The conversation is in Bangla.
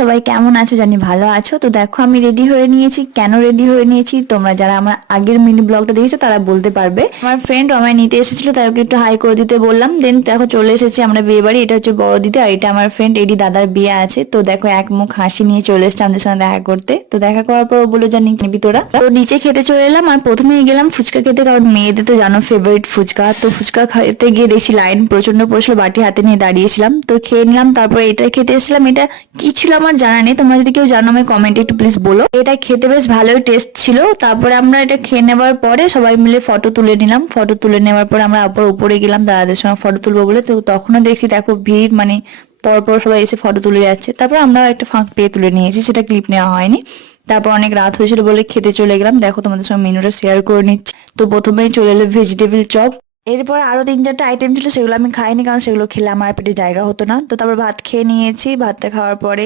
সবাই কেমন আছো? জানি ভালো আছো। তো দেখো আমি রেডি হয়ে নিয়েছি। কেন রেডি হয়ে নিয়েছি তোমরা যারা আমার আগের মিনি ব্লগটা দেখেছো তারা বলতে পারবে। আমার ফ্রেন্ড আমায় নিতে এসেছিল, তাকে একটু হাই করে দিতে বললাম। দেন দেখো চলে এসেছি আমরা বিয়ে বাড়ি। এটা হচ্ছে বড় দিদি আর এটা আমার ফ্রেন্ড, এডি দাদার বিয়ে আছে। তো দেখো এক মুখ হাসি নিয়ে চলে এসেছে আমাদের সঙ্গে দেখা করতে। তো দেখা করার পর ও বললো যা নিচে নিবি তোরা। তো নিচে খেতে চলে এলাম আর প্রথমেই গেলাম ফুচকা খেতে, কারণ মেয়েদের তো জানো ফেভারিট ফুচকা। তো ফুচকা খেতে গিয়ে দেখছি লাইন প্রচন্ড পড়ছিল, বাটি হাতে নিয়ে দাঁড়িয়েছিলাম। তো খেয়ে নিলাম, তারপরে এটা খেতে এসেছিলাম। এটা কি ছিল আমার জানা নেই, তোমরা যদি কেউ জানো আমায় কমেন্টে একটু প্লিজ বলো। এটা খেতে বেশ ভালোই টেস্ট ছিল। তারপরে আমরা এটা খেয়ে নেওয়ার পরে সবাই মিলে ফটো তুলে নিলাম। ফটো তুলে নেওয়ার পরে আমরা আবার উপরে গেলাম দাদাদের সঙ্গে ফটো তুলবো বলে। তো তখনও দেখছি দেখো ভিড়, মানে পরপর সবাই এসে ফটো তুলে যাচ্ছে। তারপর আমরা একটা ফাঁক পেয়ে তুলে নিয়েছি, সেটা ক্লিপ নেওয়া হয়নি। তারপর অনেক রাত হয়েছিল বলে খেতে চলে গেলাম। দেখো তোমাদের সঙ্গে মেনুটা শেয়ার করে নিচ্ছি। তো প্রথমেই চলে এলো ভেজিটেবল চপ। এরপর আরো 3-4টা আইটেম ছিল, সেগুলো আমি খাইনি কারণ সেগুলো খেলে আমার পেটে জায়গা হতো না। তো তারপর ভাত খেয়ে নিয়েছি। ভাতটা খাওয়ার পরে